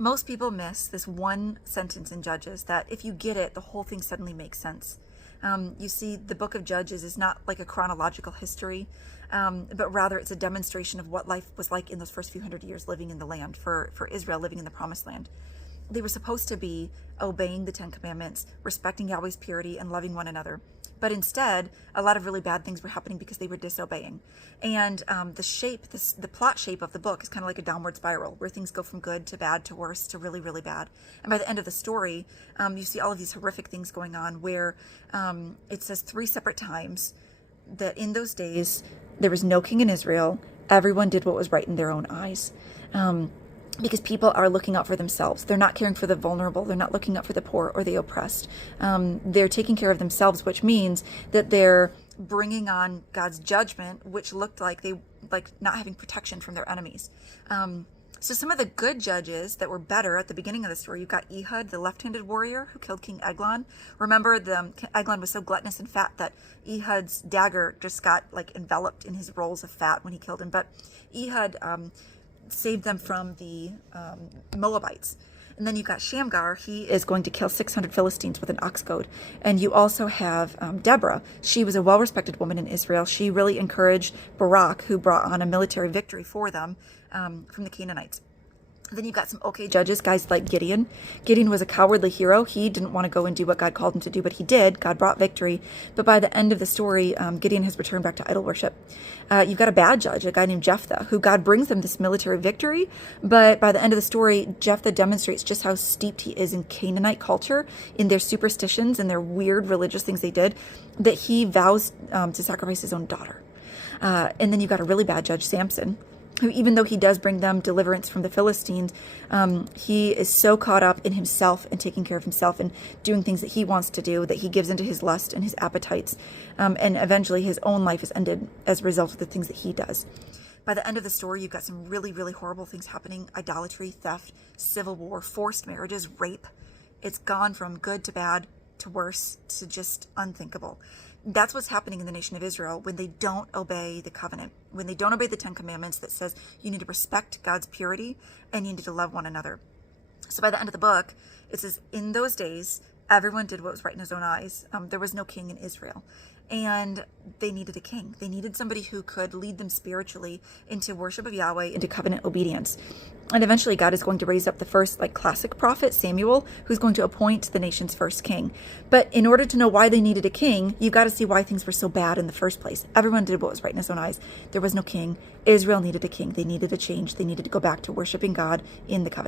Most people miss this one sentence in Judges that if you get it, the whole thing suddenly makes sense. You see, the book of Judges is not like a chronological history, but rather it's a demonstration of what life was like in those first few hundred years living in the land, for Israel living in the promised land. They were supposed to be obeying the Ten Commandments, respecting Yahweh's purity, and loving one another. But instead, a lot of really bad things were happening because they were disobeying. And the plot shape of the book is kind of like a downward spiral where things go from good to bad to worse to really, really bad. And by the end of the story, you see all of these horrific things going on where it says 3 separate times that in those days, there was no king in Israel. Everyone did what was right in their own eyes. Because people are looking out for themselves. They're not caring for the vulnerable. They're not looking out for the poor or the oppressed. They're taking care of themselves, which means that they're bringing on God's judgment, which looked like not having protection from their enemies. So some of the good judges that were better at the beginning of the story, you've got Ehud, the left-handed warrior who killed King Eglon. Remember, Eglon was so gluttonous and fat that Ehud's dagger just got enveloped in his rolls of fat when he killed him. But Ehud saved them from the Moabites. And then you've got Shamgar. He is going to kill 600 Philistines with an ox goad. And you also have Deborah. She was a well-respected woman in Israel. She really encouraged Barak, who brought on a military victory for them from the Canaanites. Then you've got some okay judges, guys like Gideon. Gideon was a cowardly hero. He didn't want to go and do what God called him to do, but he did. God brought victory. But by the end of the story, Gideon has returned back to idol worship. You've got a bad judge, a guy named Jephthah, who God brings them this military victory. But by the end of the story, Jephthah demonstrates just how steeped he is in Canaanite culture, in their superstitions and their weird religious things they did, that he vows to sacrifice his own daughter. And then you've got a really bad judge, Samson, who, even though he does bring them deliverance from the Philistines, he is so caught up in himself and taking care of himself and doing things that he wants to do that he gives into his lust and his appetites. And eventually his own life is ended as a result of the things that he does. By the end of the story, you've got some really, really horrible things happening. Idolatry, theft, civil war, forced marriages, rape. It's gone from good to bad to worse to just unthinkable. That's what's happening in the nation of Israel when they don't obey the covenant, when they don't obey the 10 Commandments that says you need to respect God's purity and you need to love one another. So by the end of the book, it says, in those days, everyone did what was right in his own eyes. There was no king in Israel. And they needed a king. They needed somebody who could lead them spiritually into worship of Yahweh, into covenant obedience. And eventually God is going to raise up the first classic prophet, Samuel, who's going to appoint the nation's first king. But in order to know why they needed a king, you've got to see why things were so bad in the first place. Everyone did what was right in his own eyes. There was no king. Israel needed a king. They needed a change. They needed to go back to worshiping God in the covenant.